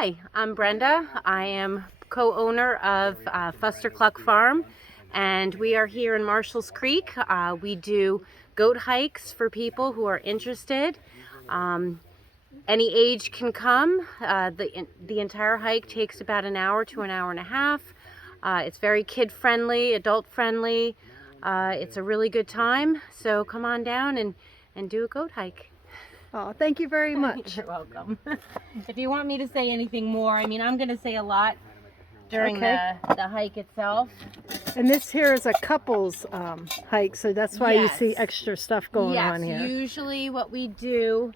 Hi, I'm Brenda. I am co-owner of Fustercluck Farm, and we are here in Marshall's Creek. We do goat hikes for people who are interested. Any age can come. The entire hike takes about an hour to an hour and a half. It's very kid-friendly, adult-friendly. It's a really good time, so come on down and do a goat hike. Oh, thank you very much. You're welcome. If you want me to say anything more, I mean, I'm going to say a lot during the hike itself. And this here is a couples hike, so that's why you see extra stuff going on here. Yes, usually what we do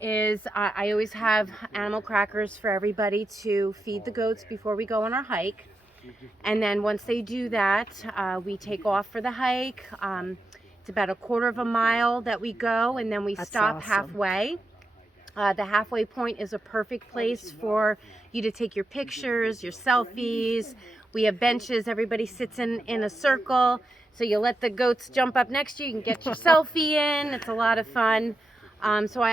is I always have animal crackers for everybody to feed the goats before we go on our hike. And then once they do that, we take off for the hike. It's about a quarter of a mile that we go, and then we stop halfway. The halfway point is a perfect place for you to take your pictures, your selfies. We have benches, everybody sits in a circle, so you let the goats jump up next to you, you can get your selfie in. It's a lot of fun. So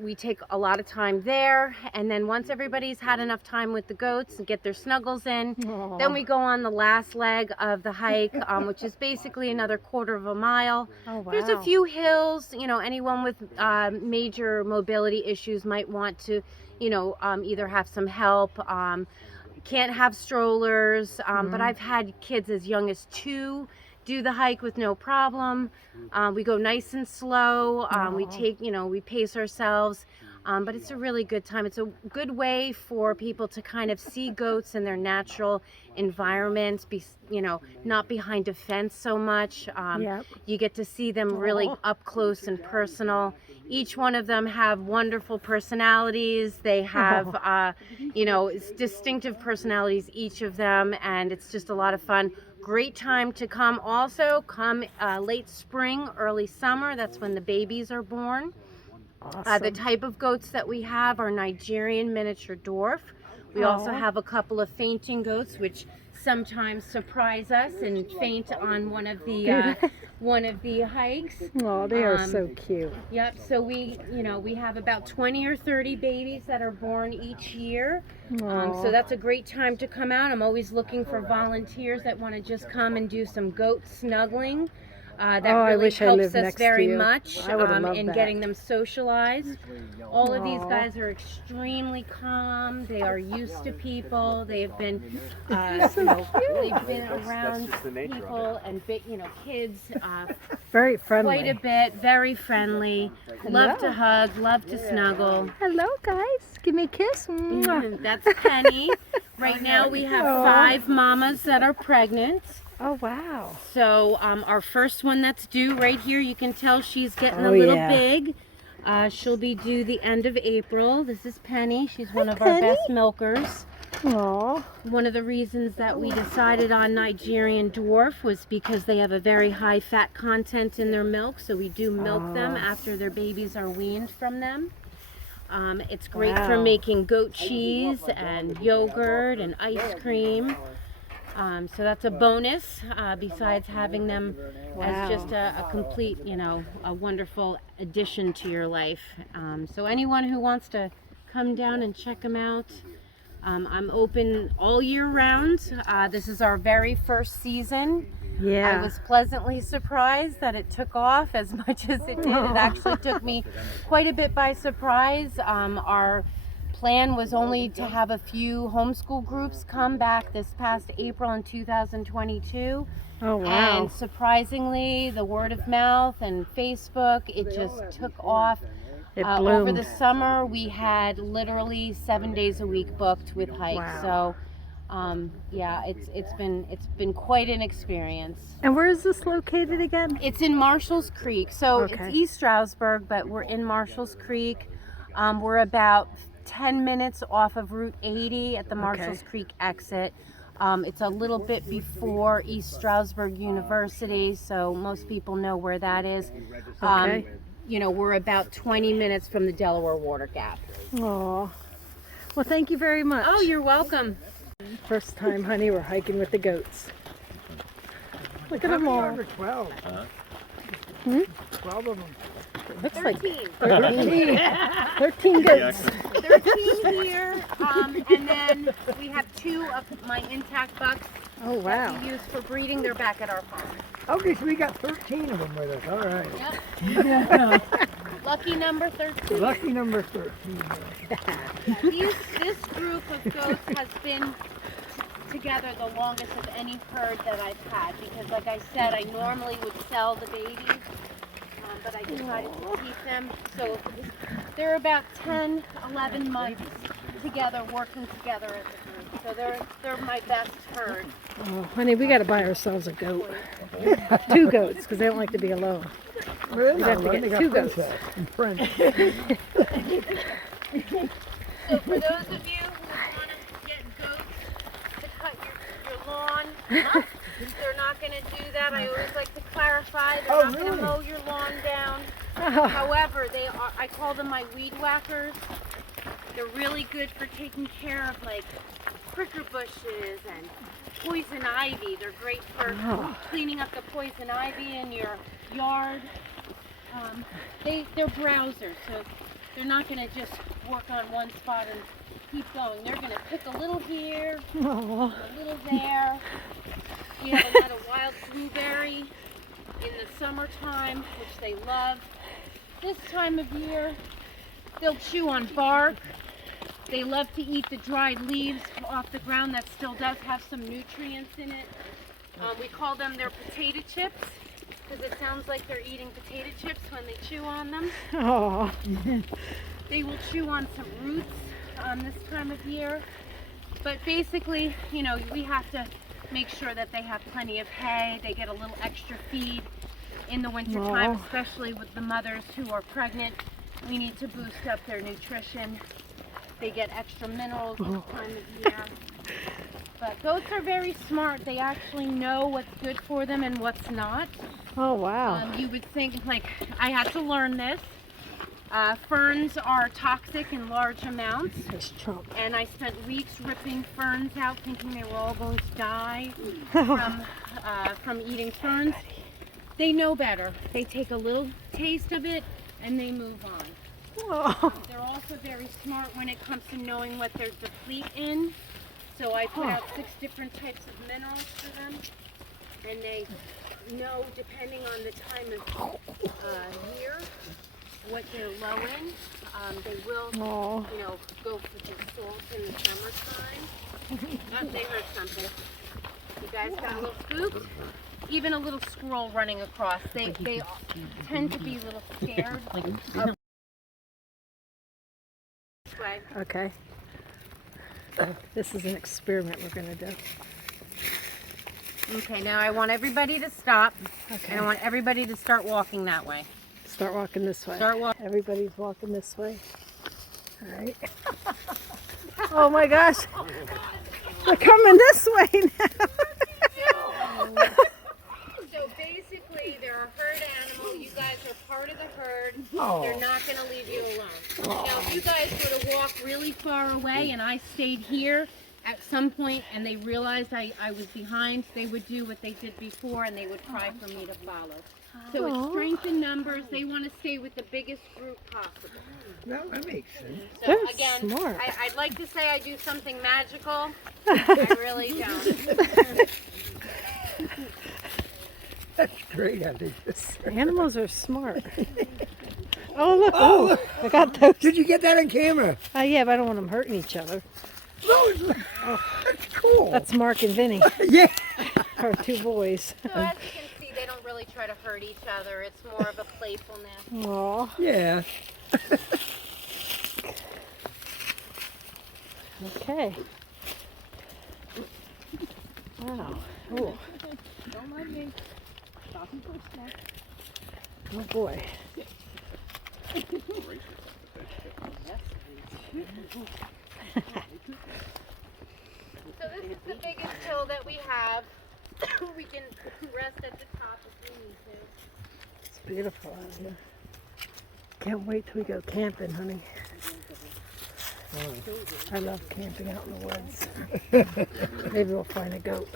we take a lot of time there, and then once everybody's had enough time with the goats and get their snuggles in, then we go on the last leg of the hike, which is basically another quarter of a mile. Oh, wow. There's a few hills. You know, anyone with major mobility issues might want to, either have some help. Can't have strollers, but I've had kids as young as 2 do the hike with no problem. We go nice and slow. We pace ourselves, but it's a really good time. It's a good way for people to kind of see goats in their natural environment, not behind a fence so much. You get to see them really up close and personal. Each one of them have wonderful personalities. They have, distinctive personalities, each of them, and it's just a lot of fun. Great time to come. Also, come late spring, early summer. That's when the babies are born. Awesome. The type of goats that we have are Nigerian miniature dwarf. We also have a couple of fainting goats, which sometimes surprise us and faint on one of the hikes. Oh, they are so cute. Yep. So we have about 20 or 30 babies that are born each year. So that's a great time to come out. I'm always looking for volunteers that want to just come and do some goat snuggling. That really helps us very much in getting them socialized. All of these guys are extremely calm. They are used to people. They've been, they've been around people and kids. Very friendly. Quite a bit. Very friendly. Love to hug. Love to snuggle. Hello, guys. Give me a kiss. That's Penny. Right now we have 5 mamas that are pregnant. Oh, wow. So our first one that's due right here, you can tell she's getting a little big. She'll be due the end of April. This is Penny. She's one of our best milkers. Aww. One of the reasons that we decided on Nigerian dwarf was because they have a very high fat content in their milk. So we do milk them after their babies are weaned from them. It's great for making goat cheese and yogurt and ice cream. So that's a bonus, besides having them as just a complete, a wonderful addition to your life. So anyone who wants to come down and check them out, I'm open all year round. This is our very first season. I was pleasantly surprised that it took off as much as it did. It actually took me quite a bit by surprise. Our plan was only to have a few homeschool groups come back this past April in 2022. Oh, wow. And surprisingly, the word of mouth and Facebook, it just took off. It bloomed. Over the summer, we had literally 7 days a week booked with hikes. So, it's been quite an experience. And where is this located again? It's in Marshall's Creek. So it's East Stroudsburg, but we're in Marshall's Creek. We're about 10 minutes off of Route 80 at the Marshall's Creek exit. It's a little bit before East Stroudsburg University, so most people know where that is. We're about 20 minutes from the Delaware Water Gap. Oh, well, thank you very much. Oh, you're welcome. First time, honey, we're hiking with the goats. Look at them all. 12. 12 of them. Looks like 13. 13 goats. 13 here, and then we have 2 of my intact bucks Oh, wow. that we use for breeding. They're back at our farm. Okay, so we got 13 of them with us. All right. Yep. Lucky number 13. Lucky number 13. This group of goats has been together the longest of any herd that I've had because, like I said, I normally would sell the babies, but I decided to keep them. So they're about 10, 11 months together, working together as a group. So they're my best herd. Oh, honey, we got to buy ourselves a goat. 2 goats, because they don't like to be alone. Well, We have to get 2 goats. And French. So for those of you who want to get goats to cut your lawn, they're not going to do that. I always like to clarify. They're not going to mow your lawn down. However, I call them my weed whackers. They're really good for taking care of like pricker bushes and poison ivy. They're great for cleaning up the poison ivy in your yard. They're browsers, so they're not going to just work on one spot and keep going. They're going to pick a little here, a little there. We have a lot of wild blueberry in the summertime, which they love. This time of year, they'll chew on bark. They love to eat the dried leaves off the ground that still does have some nutrients in it. We call them their potato chips because it sounds like they're eating potato chips when they chew on them. Oh. They will chew on some roots this time of year. But basically, you know, we have to make sure that they have plenty of hay. They get a little extra feed in the wintertime, especially with the mothers who are pregnant. We need to boost up their nutrition. They get extra minerals this time of year. But goats are very smart. They actually know what's good for them and what's not. Oh, wow. You would think, like, I had to learn this. Ferns are toxic in large amounts. There's Trump. And I spent weeks ripping ferns out thinking they were all going to die from eating ferns. They know better. They take a little taste of it and they move on. They're also very smart when it comes to knowing what they're deplete in. So I put out 6 different types of minerals for them, and they know, depending on the time of year, what they're low in. They will, you know, go for the salt in the summertime. Oh, they heard something. You guys got a little spooked? Even a little squirrel running across. They tend to be a little scared. Okay. This is an experiment we're going to do. Okay, now I want everybody to stop, Okay. and I want everybody to start walking that way. Start walking this way. Start walking. Everybody's walking this way. All right. Oh my gosh. They're coming this way now. So basically, they're a herd animal. You guys are part of the herd. Oh. They're not going to leave you alone. Now, if you guys were to walk really far away and I stayed here at some point and they realized I was behind, they would do what they did before and they would cry for me to follow. So it's strength in numbers. They want to stay with the biggest group possible. No, that makes sense. So They're again, smart. I'd like to say I do something magical. I really don't. That's great. I think. Animals are smart. Oh, look. Oh, I got those. Did you get that on camera? Yeah, but I don't want them hurting each other. No, that's cool. That's Mark and Vinny, Yeah. our 2 boys. So as you can see, they don't really try to hurt each other. It's more of a playfulness. Aw. Yeah. Okay. Wow. Cool. Don't mind me. Stopping for a snack. Oh boy. So this is the biggest hill that we have. We can rest at the top if we need to. It's beautiful out here. Can't wait till we go camping, honey. I love camping out in the woods. Maybe we'll find a goat.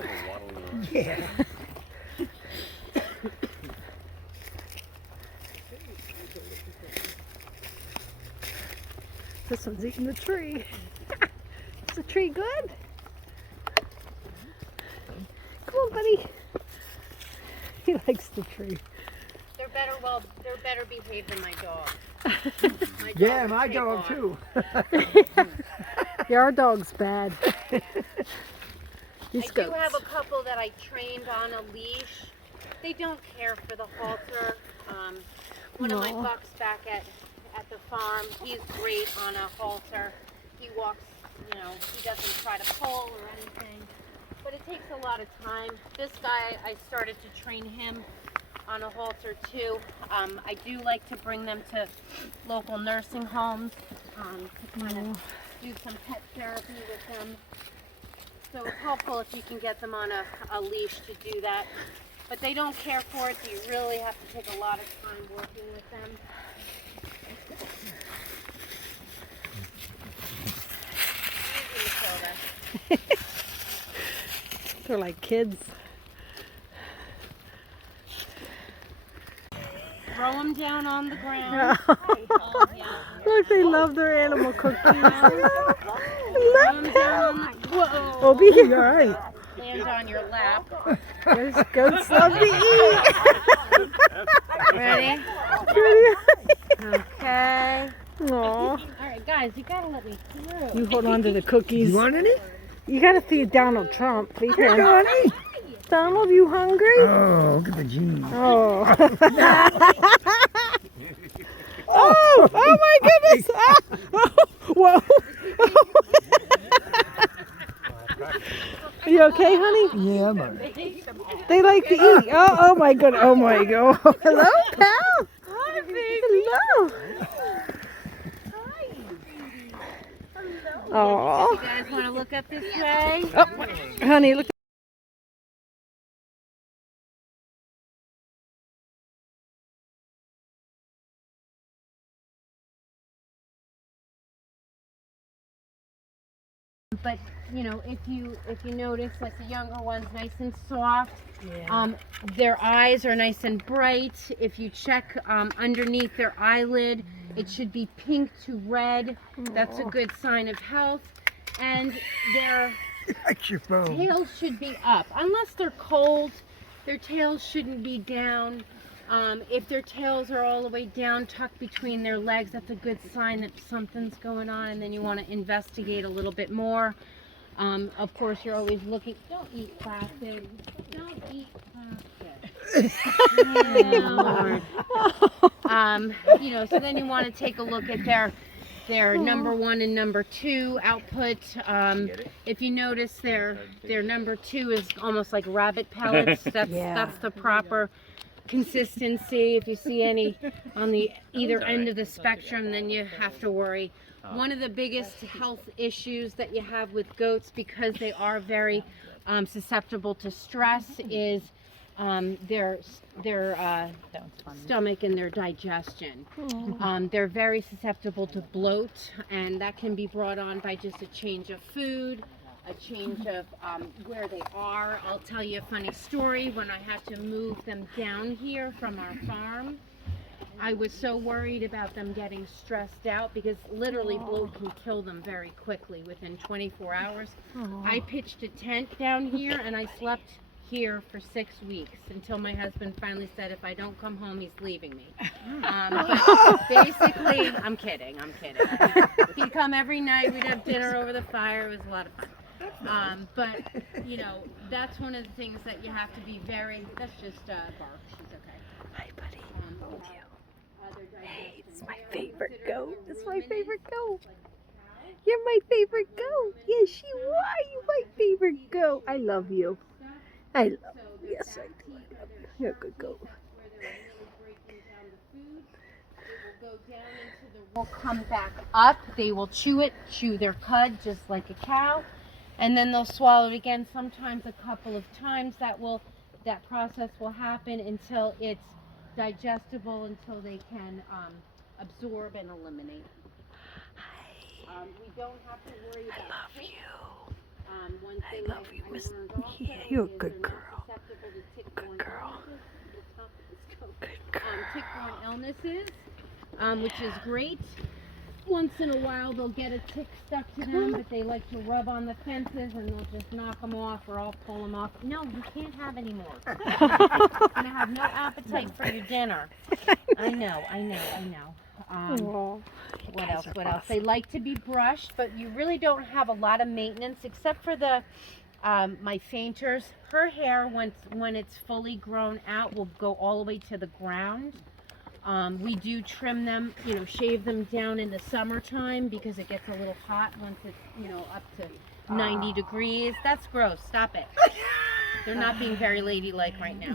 Yeah. This one's eating the tree. Is the tree good? Come on, buddy. He likes the tree. They're better behaved than my dog. My Yeah, will my take dog off. too. Yeah, our dog's bad. These I do goats. have a couple that I trained on a leash. They don't care for the halter. One of my Aw. bucks back at the farm, he's great on a halter. He walks, he doesn't try to pull or anything. But it takes a lot of time. This guy, I started to train him on a halter too. I do like to bring them to local nursing homes to kind of do some pet therapy with them. So it's helpful if you can get them on a leash to do that. But they don't care for it, so you really have to take a lot of time working with them. Easy, Matilda. They're like kids. Throw them down on the ground. Look, they love their animal cookies. Throw them down on the... Whoa! Oh, be here. Land on your lap. Those goats love to eat. Ready? Okay. Aw. All right, guys, you gotta let me through. You hold on to the cookies. You want any? You gotta feed Donald Trump. Feed him. Donnie? Donald, you hungry? Oh, look at the jeans. Oh. Oh my goodness. Ah. Whoa. Are you okay, honey? Yeah, I'm alright. They like to eat. Oh my god. Oh my god. Hello, pal. Hi, baby. Hello. Oh, You guys want to look up this way? honey, look. But if you notice, like the younger ones, nice and soft. Their eyes are nice and bright. If you check underneath their eyelid, it should be pink to red. That's a good sign of health. And their That's your phone. tails should be up. Unless they're cold, their tails shouldn't be down. If their tails are all the way down, tucked between their legs, that's a good sign that something's going on, and then you want to investigate a little bit more. Of course, you're always looking. Don't eat plastic. Don't eat plastic. Yeah, Lord. So then you want to take a look at their number 1 and number 2 output. If you notice, their number 2 is almost like rabbit pellets. That's the proper consistency. If you see any on the either end of the spectrum, then you have to worry. One of the biggest health issues that you have with goats, because they are very susceptible to stress, is their stomach and their digestion. They're very susceptible to bloat, and that can be brought on by just a change of food, a change of where they are. I'll tell you a funny story. When I had to move them down here from our farm, I was so worried about them getting stressed out, because literally bloat can kill them very quickly within 24 hours. I pitched a tent down here and I slept here for 6 weeks until my husband finally said, if I don't come home, he's leaving me. But basically, I'm kidding. He'd come every night. We'd have dinner over the fire. It was a lot of fun. But that's one of the things that you have to be very. That's just bark. She's okay. Hi, buddy. Hey, it's my favorite goat. It's my favorite goat. You're my favorite goat. Yes, you are. You're my favorite goat. I love you. I love you. Yes, I do. I love you. You're a good goat. Will come back up. They will chew their cud just like a cow, and then they'll swallow it again. Sometimes a couple of times. That process will happen until it's digestible, until they can absorb and eliminate. We don't have to worry about I love ticks. you. One thing I love you, I Miss. learned also Yeah, you're a is good they're girl. not susceptible to tick-borne Good girl. illnesses. Good girl. Tick-borne illnesses, which is great. once in a while they'll get a tick stuck to them, but they like to rub on the fences and they'll just knock them off, or I'll pull them off. No, you can't have any more. You're gonna have no appetite for your dinner. I know. What else? They like to be brushed, but you really don't have a lot of maintenance except for the my fainters. Her hair, when it's fully grown out, will go all the way to the ground. We do trim them, shave them down in the summertime because it gets a little hot once it's, up to 90 degrees. That's gross. Stop it. They're not being very ladylike right now.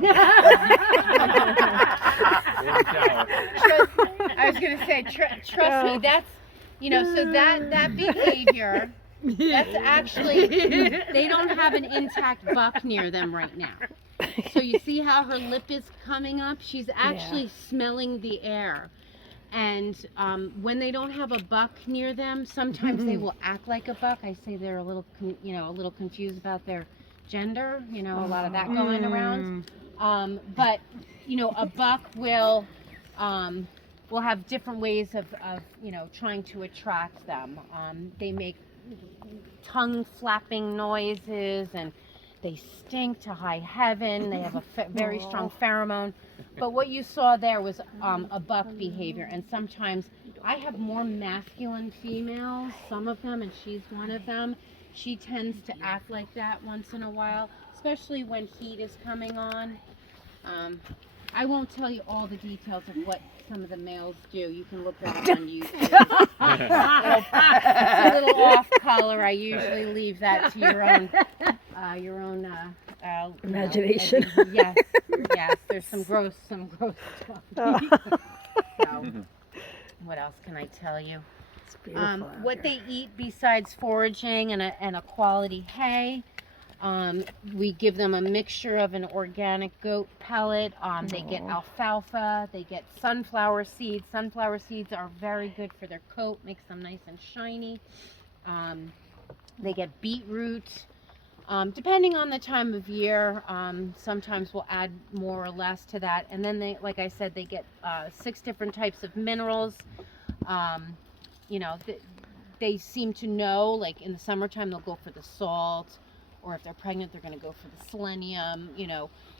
I was going to say, trust me, that's, so that behavior, that's actually, they don't have an intact buck near them right now. So you see how her lip is coming up? She's actually smelling the air. And when they don't have a buck near them, sometimes they will act like a buck. I say they're a little confused about their gender, a lot of that going around. But, a buck will have different ways of trying to attract them. They make tongue flapping noises, and they stink to high heaven. They have a very strong pheromone. But what you saw there was a buck behavior. And sometimes I have more masculine females, some of them, and she's one of them. She tends to act like that once in a while, especially when heat is coming on. I won't tell you all the details of what some of the males do. You can look that up on YouTube. It's a little off color. I usually leave that to your own imagination. Yes. There's some gross stuff. So, what else can I tell you? It's beautiful What they eat besides foraging and a quality hay. We give them a mixture of an organic goat pellet. They get alfalfa. They get sunflower seeds. Sunflower seeds are very good for their coat, makes them nice and shiny. They get beetroot. Depending on the time of year, sometimes we'll add more or less to that. And then they, like I said, they get 6 different types of minerals. They seem to know, like in the summertime, they'll go for the salt. Or if they're pregnant, they're going to go for the selenium.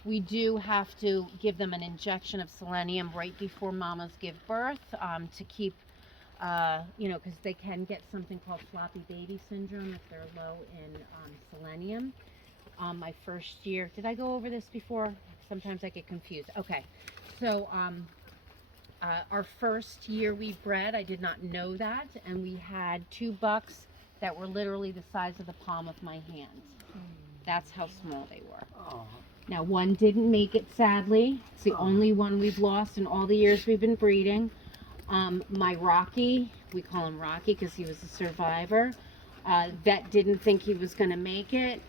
We do have to give them an injection of selenium right before mamas give birth to keep, because they can get something called floppy baby syndrome if they're low in selenium. My first year, did I go over this before? Sometimes I get confused. Okay, so our first year we bred, I did not know that, and we had 2 bucks that were literally the size of the palm of my hand. That's how small they were. Now, one didn't make it, sadly. It's the only one we've lost in all the years we've been breeding. My Rocky, we call him Rocky because he was a survivor. Vet didn't think he was going to make it,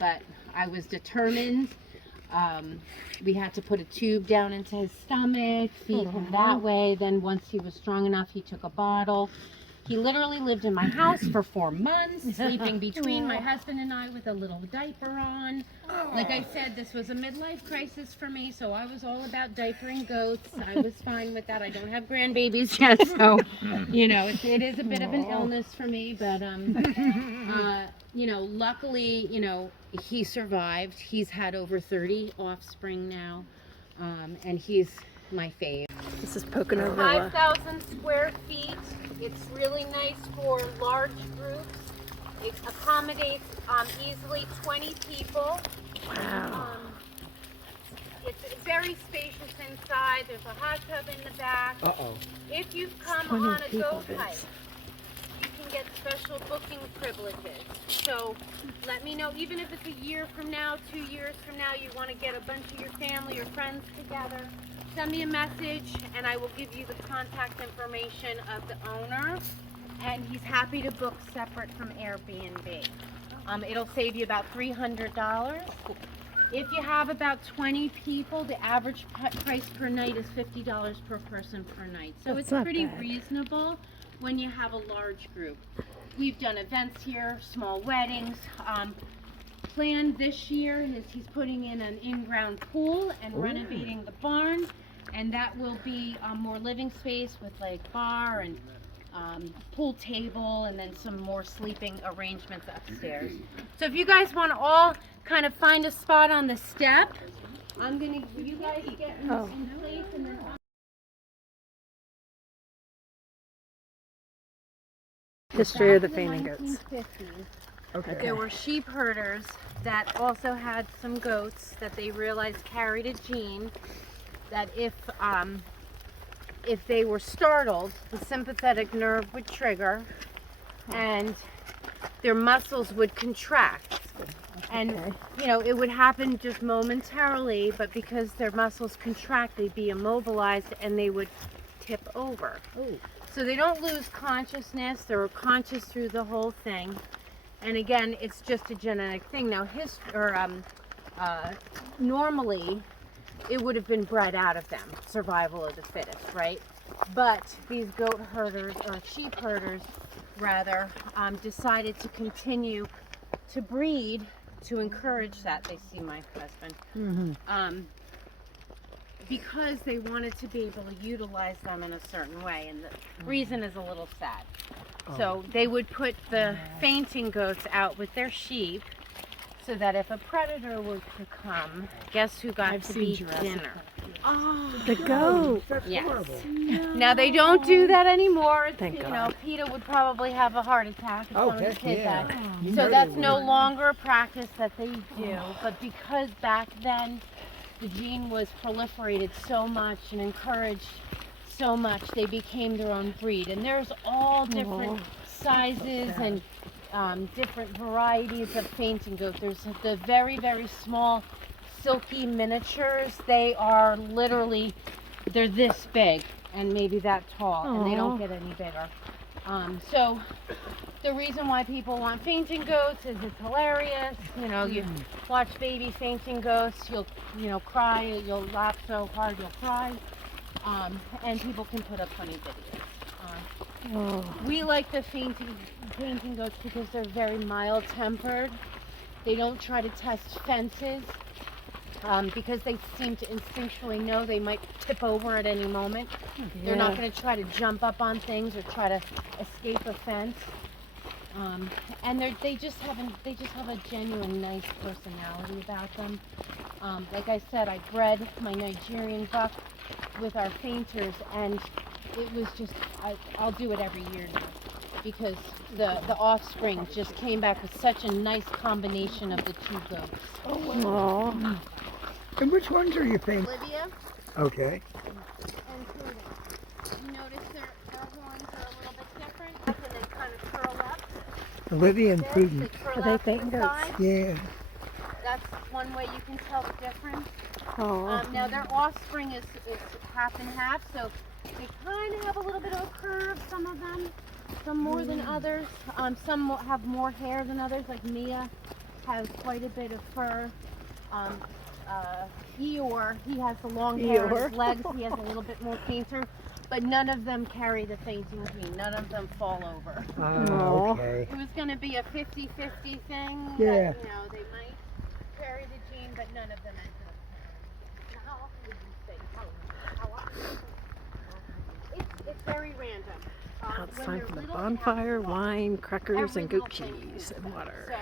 but I was determined. We had to put a tube down into his stomach, feed him that way. Then once he was strong enough, he took a bottle. He literally lived in my house for 4 months, sleeping between my husband and I with a little diaper on. Like I said, this was a midlife crisis for me, so I was all about diapering goats. I was fine with that. I don't have grandbabies yet, so, it is a bit of an illness for me, but, luckily, he survived. He's had over 30 offspring now, and he's my fave. This is poking over 5,000 square feet. It's really nice for large groups. It accommodates easily 20 people. Wow. It's very spacious inside. There's a hot tub in the back. If you've come on a goat hike, you can get special booking privileges. So let me know, even if it's a year from now, 2 years from now, you want to get a bunch of your family or friends together, send me a message and I will give you the contact information of the owner, and he's happy to book separate from Airbnb. It'll save you about $300. If you have about 20 people, the average price per night is $50 per person per night. So it's pretty reasonable when you have a large group. We've done events here, small weddings. Planned this year is he's putting in an in-ground pool and renovating the barn, and that will be more living space with like bar and pool table, and then some more sleeping arrangements upstairs. So if you guys want to all kind of find a spot on the step, I'm gonna, you guys get in place, and then History of the fainting goats. 1950s, Okay. there were sheep herders that also had some goats that they realized carried a gene that if they were startled, the sympathetic nerve would trigger and their muscles would contract. And, you know, it would happen just momentarily, but because their muscles contract, they'd be immobilized and they would tip over. So they don't lose consciousness, they're conscious through the whole thing. And again, it's just a genetic thing. Now, normally, it would have been bred out of them, survival of the fittest, right? But these goat herders, or sheep herders rather, decided to continue to breed to encourage that. They see my husband. Because they wanted to be able to utilize them in a certain way, and the reason is a little sad. So they would put the fainting goats out with their sheep, so that if a predator were to come, guess who got to be dinner? The goat. Yes. Now they don't do that anymore. Thank you God. know, PETA would probably have a heart attack if Oh, some of the heck kids yeah. had. You So know that's they no would. longer a practice that they do. But because back then the gene was proliferated so much and encouraged so much, they became their own breed. And there's all different sizes and different varieties of fainting goat. There's the very, very small silky miniatures. They are literally, they're this big and maybe that tall, and they don't get any bigger. So the reason why people want fainting goats is it's hilarious. You know, you watch baby fainting goats, you'll cry, you'll laugh so hard you'll cry, and people can put up funny videos. We like the fainting goats because they're very mild tempered. They don't try to test fences because they seem to instinctually know they might tip over at any moment. They're not going to try to jump up on things or try to escape a fence. And they just have a genuine nice personality about them. Like I said, I bred my Nigerian buck with our fainters, and it was just, I'll do it every year now, because the offspring just came back with such a nice combination of the two goats. And which ones are you painting? Lydia Okay. and Prudence. You notice their horns are a little bit different, and they kind of curl up. Olivia and They Prudence. curl Are they out to fainting the goats? side. Yeah. That's one way you can tell the difference. Oh. Now their offspring is half and half, so they kind of have a little bit of a curve, some of them, some more than others. Some have more hair than others, like Mia has quite a bit of fur. Eeyore, he has the long hair on his legs, he has a little bit more painter, but none of them carry the fainting gene, none of them fall over. Okay. It was going to be a 50-50 thing, Yeah. that, you know, they might carry the gene, but none of them ended up carrying it. Now, how often did you say? How often? It's very random. Now it's When time they're for the little, bonfire, they have wine, crackers, every and little goat thing. cheese and water. So